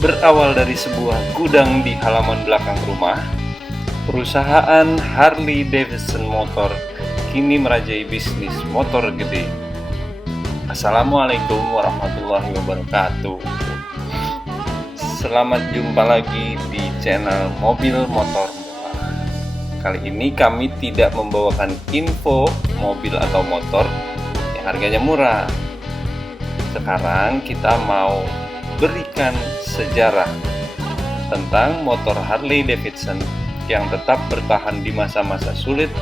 Berawal dari sebuah gudang di halaman belakang rumah, perusahaan Harley Davidson Motor kini merajai bisnis motor gede. Assalamualaikum warahmatullahi wabarakatuh. Selamat jumpa lagi di channel Mobil Motor Murah. Kali ini kami tidak membawakan info mobil atau motor yang harganya murah. Sekarang kita mau berikan sejarah tentang motor Harley Davidson yang tetap bertahan di masa-masa sulit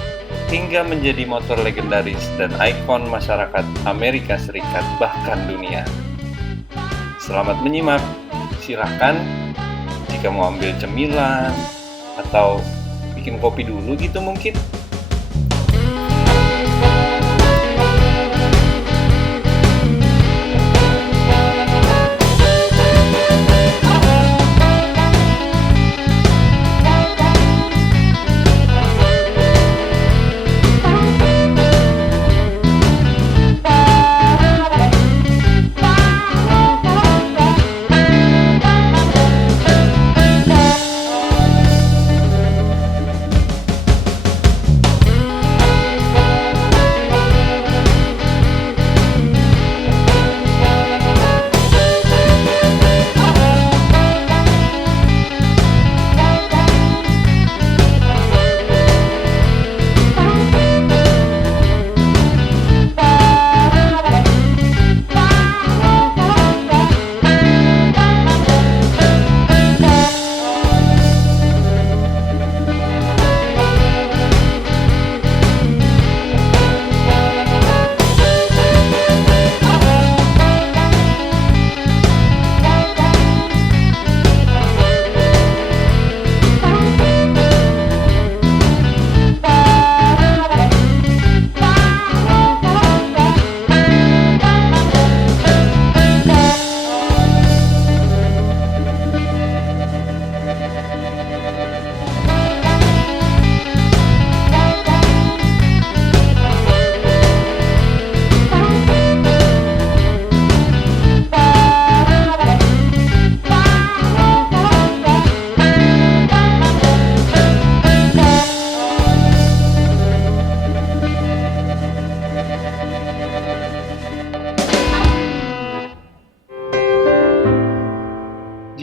hingga menjadi motor legendaris dan ikon masyarakat Amerika Serikat bahkan dunia. Selamat menyimak. Silahkan jika mau ambil cemilan atau bikin kopi dulu gitu mungkin.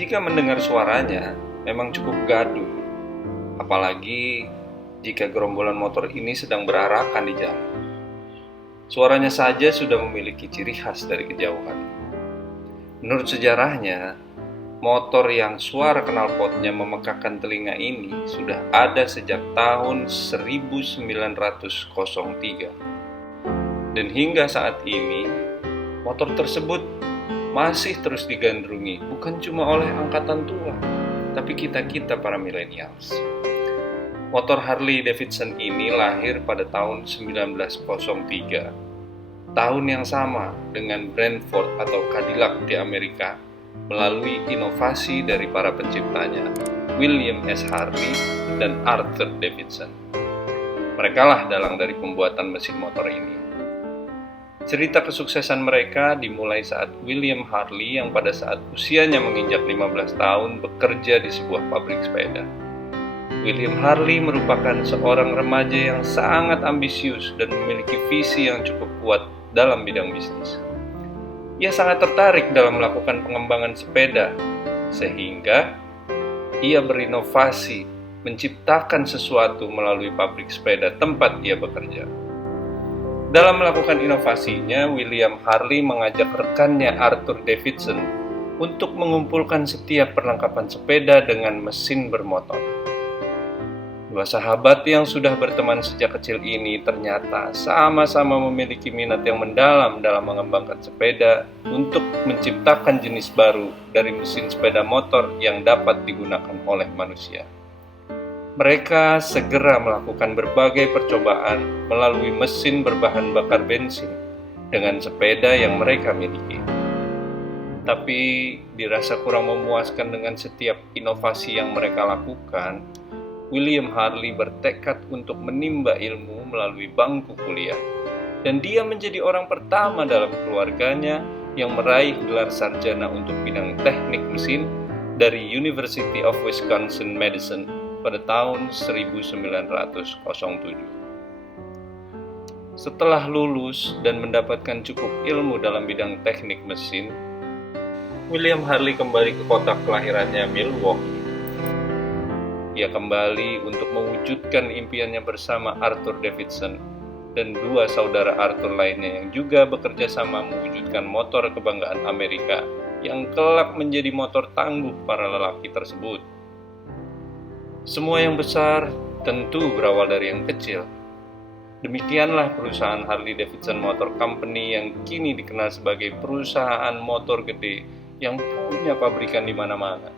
Jika mendengar suaranya, memang cukup gaduh. Apalagi jika gerombolan motor ini sedang berarakan di jalan. Suaranya saja sudah memiliki ciri khas dari kejauhan. Menurut sejarahnya, motor yang suara knalpotnya memekakkan telinga ini sudah ada sejak tahun 1903. Dan hingga saat ini, motor tersebut masih terus digandrungi, bukan cuma oleh angkatan tua, tapi kita-kita para millennials. Motor Harley Davidson ini lahir pada tahun 1903, tahun yang sama dengan brand Ford atau Cadillac di Amerika, melalui inovasi dari para penciptanya, William S. Harley dan Arthur Davidson. Merekalah dalang dari pembuatan mesin motor ini. Cerita kesuksesan mereka dimulai saat William Harley yang pada saat usianya menginjak 15 tahun bekerja di sebuah pabrik sepeda. William Harley merupakan seorang remaja yang sangat ambisius dan memiliki visi yang cukup kuat dalam bidang bisnis. Ia sangat tertarik dalam melakukan pengembangan sepeda, sehingga ia berinovasi, menciptakan sesuatu melalui pabrik sepeda tempat ia bekerja. Dalam melakukan inovasinya, William Harley mengajak rekannya Arthur Davidson untuk mengumpulkan setiap perlengkapan sepeda dengan mesin bermotor. Dua sahabat yang sudah berteman sejak kecil ini ternyata sama-sama memiliki minat yang mendalam dalam mengembangkan sepeda untuk menciptakan jenis baru dari mesin sepeda motor yang dapat digunakan oleh manusia. Mereka segera melakukan berbagai percobaan melalui mesin berbahan bakar bensin dengan sepeda yang mereka miliki. Tapi dirasa kurang memuaskan dengan setiap inovasi yang mereka lakukan, William Harley bertekad untuk menimba ilmu melalui bangku kuliah. Dan dia menjadi orang pertama dalam keluarganya yang meraih gelar sarjana untuk bidang teknik mesin dari University of Wisconsin-Madison pada tahun 1907. Setelah lulus dan mendapatkan cukup ilmu dalam bidang teknik mesin, William Harley kembali ke kota kelahirannya, Milwaukee. Ia kembali untuk mewujudkan impiannya bersama Arthur Davidson dan dua saudara Arthur lainnya yang juga bekerja sama mewujudkan motor kebanggaan Amerika yang kelak menjadi motor tangguh para lelaki tersebut. Semua yang besar tentu berawal dari yang kecil. Demikianlah perusahaan Harley-Davidson Motor Company yang kini dikenal sebagai perusahaan motor gede yang punya pabrikan di mana-mana.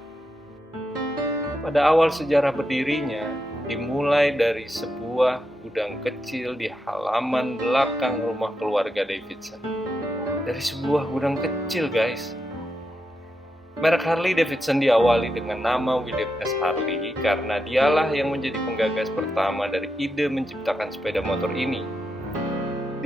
Pada awal sejarah berdirinya, dimulai dari sebuah gudang kecil di halaman belakang rumah keluarga Davidson. Dari sebuah gudang kecil, guys. Merek Harley-Davidson diawali dengan nama William S. Harley karena dialah yang menjadi penggagas pertama dari ide menciptakan sepeda motor ini.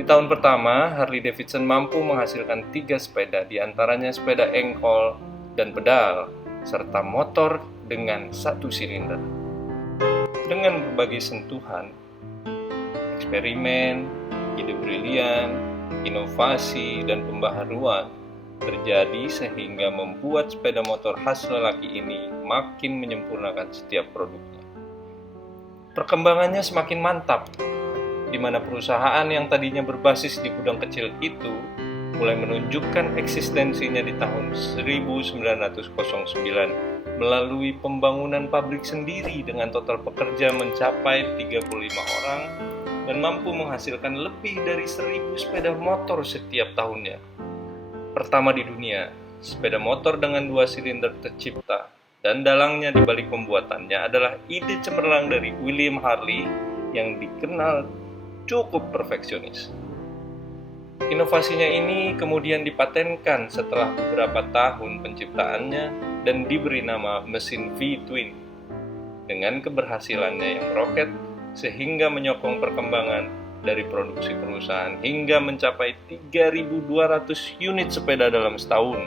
Di tahun pertama, Harley-Davidson mampu menghasilkan 3 sepeda, diantaranya sepeda engkol dan pedal, serta motor dengan 1 silinder. Dengan berbagai sentuhan, eksperimen, ide brilian, inovasi, dan pembaharuan terjadi sehingga membuat sepeda motor khas lelaki ini makin menyempurnakan setiap produknya. Perkembangannya semakin mantap, di mana perusahaan yang tadinya berbasis di gudang kecil itu mulai menunjukkan eksistensinya di tahun 1909 melalui pembangunan pabrik sendiri dengan total pekerja mencapai 35 orang dan mampu menghasilkan lebih dari 1.000 sepeda motor setiap tahunnya. Pertama di dunia, sepeda motor dengan 2 silinder tercipta, dan dalangnya di balik pembuatannya adalah ide cemerlang dari William Harley yang dikenal cukup perfeksionis. Inovasinya ini kemudian dipatenkan setelah beberapa tahun penciptaannya dan diberi nama mesin V-twin. Dengan keberhasilannya yang meroket sehingga menyokong perkembangan dari produksi perusahaan hingga mencapai 3.200 unit sepeda dalam setahun.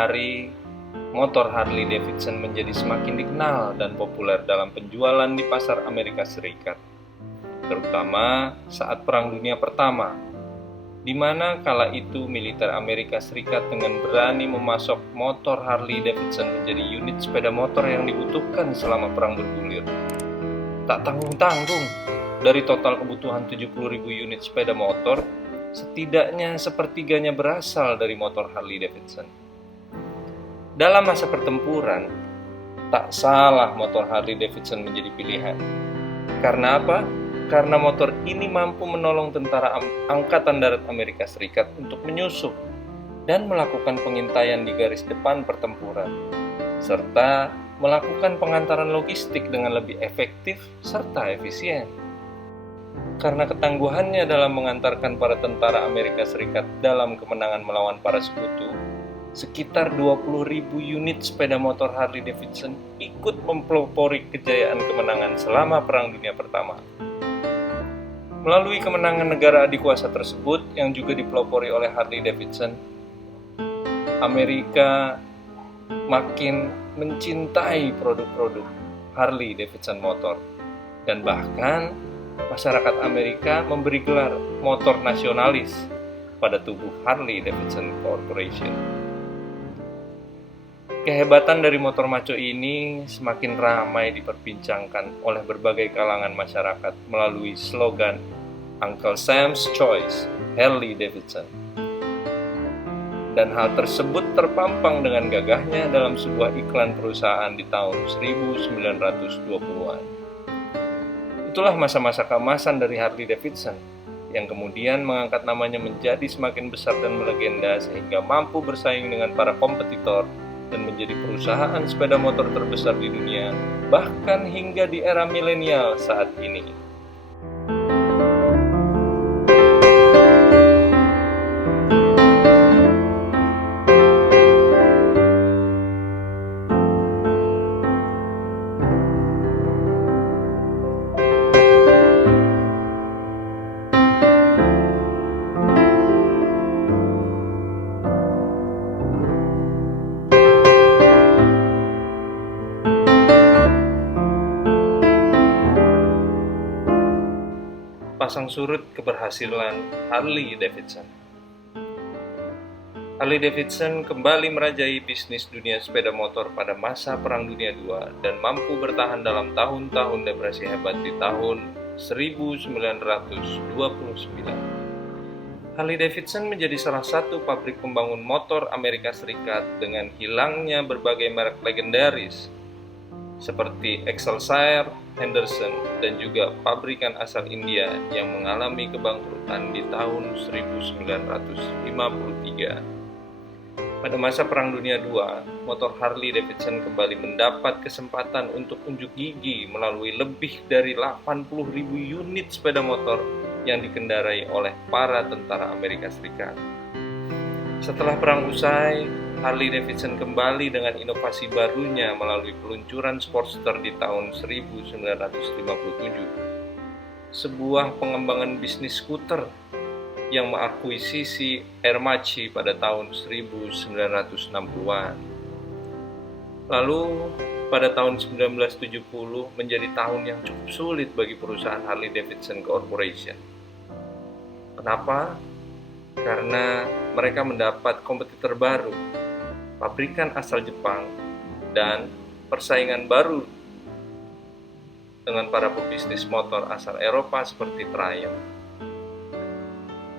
hari, motor Harley Davidson menjadi semakin dikenal dan populer dalam penjualan di pasar Amerika Serikat, terutama saat Perang Dunia Pertama, di mana kala itu militer Amerika Serikat dengan berani memasok motor Harley Davidson menjadi unit sepeda motor yang dibutuhkan selama perang bergulir. Tak tanggung-tanggung, dari total kebutuhan 70.000 unit sepeda motor, setidaknya sepertiganya berasal dari motor Harley Davidson. Dalam masa pertempuran, tak salah motor Harley Davidson menjadi pilihan. Karena apa? Karena motor ini mampu menolong tentara Angkatan Darat Amerika Serikat untuk menyusup dan melakukan pengintaian di garis depan pertempuran, serta melakukan pengantaran logistik dengan lebih efektif serta efisien. Karena ketangguhannya dalam mengantarkan para tentara Amerika Serikat dalam kemenangan melawan para sekutu, sekitar 20.000 unit sepeda motor Harley Davidson ikut mempelopori kejayaan kemenangan selama Perang Dunia Pertama. Melalui kemenangan negara adikuasa tersebut yang juga dipelopori oleh Harley Davidson, Amerika makin mencintai produk-produk Harley Davidson Motor, dan bahkan masyarakat Amerika memberi gelar motor nasionalis pada tubuh Harley Davidson Corporation. Kehebatan dari motor maco ini semakin ramai diperbincangkan oleh berbagai kalangan masyarakat melalui slogan Uncle Sam's Choice, Harley Davidson. Dan hal tersebut terpampang dengan gagahnya dalam sebuah iklan perusahaan di tahun 1920-an. Itulah masa-masa keemasan dari Harley Davidson, yang kemudian mengangkat namanya menjadi semakin besar dan melegenda sehingga mampu bersaing dengan para kompetitor dan menjadi perusahaan sepeda motor terbesar di dunia, bahkan hingga di era milenial saat ini. Pasang surut keberhasilan Harley Davidson. Harley Davidson kembali merajai bisnis dunia sepeda motor pada masa Perang Dunia II dan mampu bertahan dalam tahun-tahun depresi hebat di tahun 1929. Harley Davidson menjadi salah satu pabrik pembangun motor Amerika Serikat dengan hilangnya berbagai merek legendaris seperti Excelsior, Henderson, dan juga pabrikan asal India yang mengalami kebangkrutan di tahun 1953. Pada masa Perang Dunia II, motor Harley Davidson kembali mendapat kesempatan untuk unjuk gigi melalui lebih dari 80.000 unit sepeda motor yang dikendarai oleh para tentara Amerika Serikat. Setelah perang usai, Harley Davidson kembali dengan inovasi barunya melalui peluncuran Sportster di tahun 1957, sebuah pengembangan bisnis skuter yang mengakuisisi Aermacchi pada tahun 1960-an. Lalu, pada tahun 1970 menjadi tahun yang cukup sulit bagi perusahaan Harley Davidson Corporation. Kenapa? Karena mereka mendapat kompetitor baru, pabrikan asal Jepang, dan persaingan baru dengan para pebisnis motor asal Eropa seperti Triumph.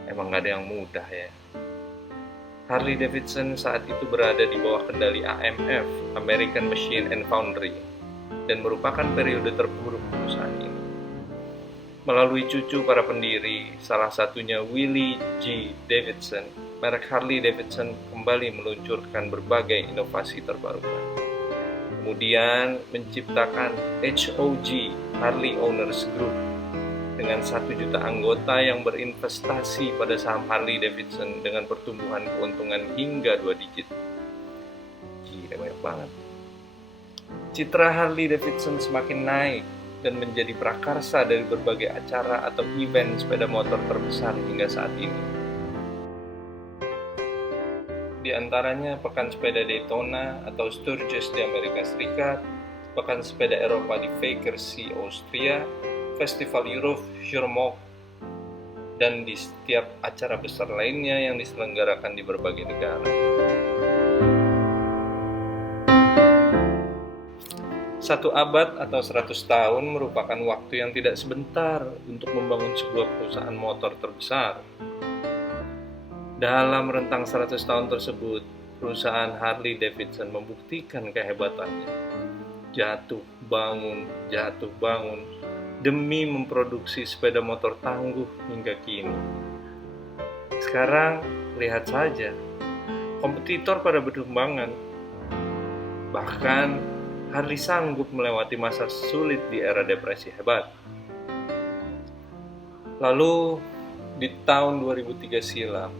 Emang gak ada yang mudah ya. Harley Davidson saat itu berada di bawah kendali AMF, American Machine and Foundry, dan merupakan periode terburuk perusahaan ini. Melalui cucu para pendiri, salah satunya Willie G. Davidson, merek Harley Davidson kembali meluncurkan berbagai inovasi terbarukan. Kemudian menciptakan HOG, Harley Owners Group, dengan 1 juta anggota yang berinvestasi pada saham Harley Davidson dengan pertumbuhan keuntungan hingga 2 digit. Gila, banyak banget. Citra Harley Davidson semakin naik dan menjadi prakarsa dari berbagai acara atau event sepeda motor terbesar hingga saat ini. Di di antaranya Pekan Sepeda Daytona atau Sturgis di Amerika Serikat, Pekan Sepeda Eropa di Weichersee, Austria, Festival Europe Zurmach, dan di setiap acara besar lainnya yang diselenggarakan di berbagai negara. Satu abad atau 100 tahun merupakan waktu yang tidak sebentar untuk membangun sebuah perusahaan motor terbesar. Dalam rentang 100 tahun tersebut, perusahaan Harley Davidson membuktikan kehebatannya. Jatuh bangun, demi memproduksi sepeda motor tangguh hingga kini. Sekarang, lihat saja, kompetitor pada berkembangan. Bahkan, Harley sanggup melewati masa sulit di era depresi hebat. Lalu, di tahun 2003 silam,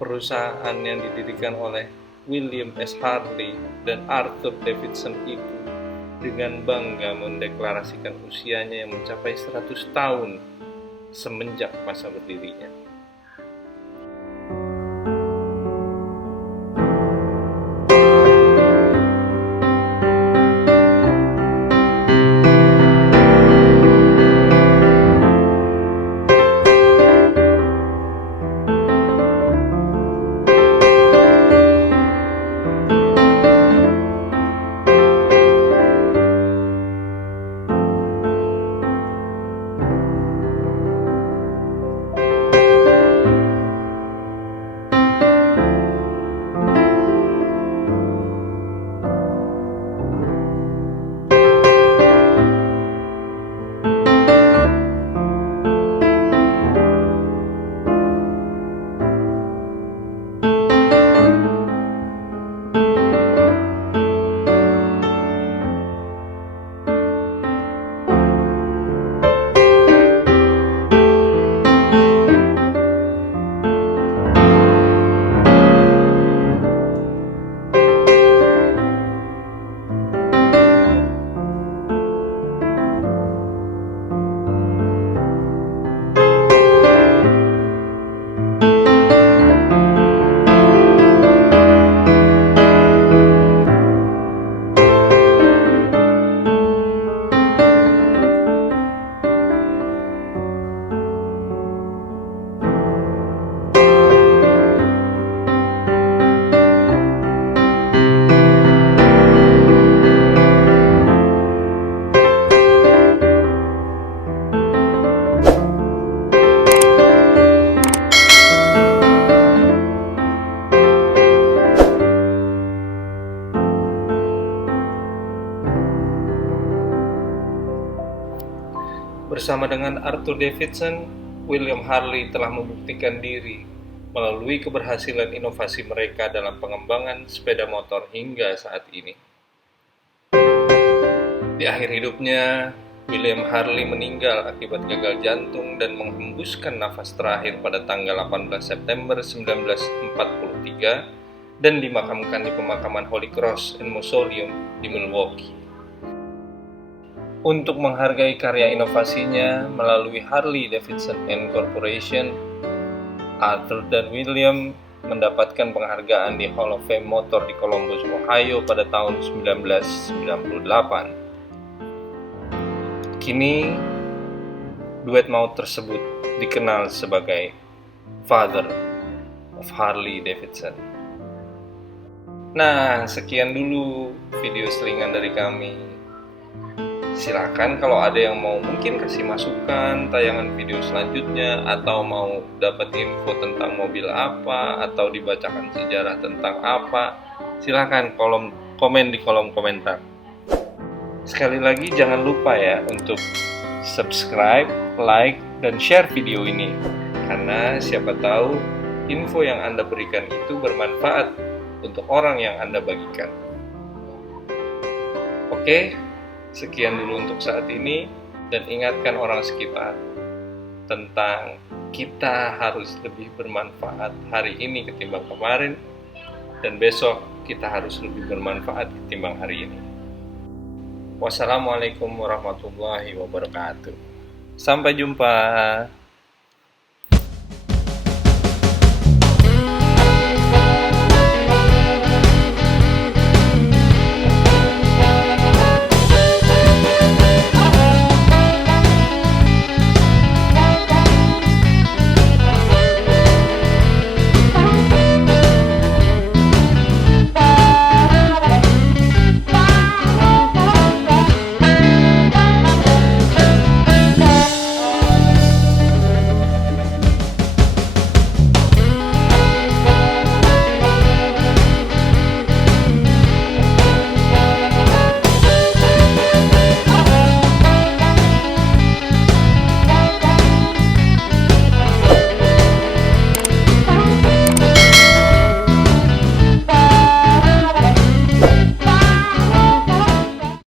perusahaan yang didirikan oleh William S. Harley dan Arthur Davidson itu dengan bangga mendeklarasikan usianya yang mencapai 100 tahun semenjak masa berdirinya. Bersama dengan Arthur Davidson, William Harley telah membuktikan diri melalui keberhasilan inovasi mereka dalam pengembangan sepeda motor hingga saat ini. Di akhir hidupnya, William Harley meninggal akibat gagal jantung dan menghembuskan nafas terakhir pada tanggal 18 September 1943 dan dimakamkan di pemakaman Holy Cross and Mausoleum di Milwaukee. Untuk menghargai karya inovasinya melalui Harley Davidson Corporation, Arthur dan William mendapatkan penghargaan di Hall of Fame Motor di Columbus, Ohio pada tahun 1998. Kini, duet maut tersebut dikenal sebagai Father of Harley Davidson. Nah, sekian dulu video selingan dari kami. Silakan kalau ada yang mau mungkin kasih masukan tayangan video selanjutnya, atau mau dapat info tentang mobil apa, atau dibacakan sejarah tentang apa, silakan komen di kolom komentar. Sekali lagi jangan lupa ya untuk subscribe, like, dan share video ini, karena siapa tahu info yang Anda berikan itu bermanfaat untuk orang yang Anda bagikan. Oke. Sekian dulu untuk saat ini, dan ingatkan orang sekitar tentang kita harus lebih bermanfaat hari ini ketimbang kemarin, dan besok kita harus lebih bermanfaat ketimbang hari ini. Wassalamualaikum warahmatullahi wabarakatuh. Sampai jumpa.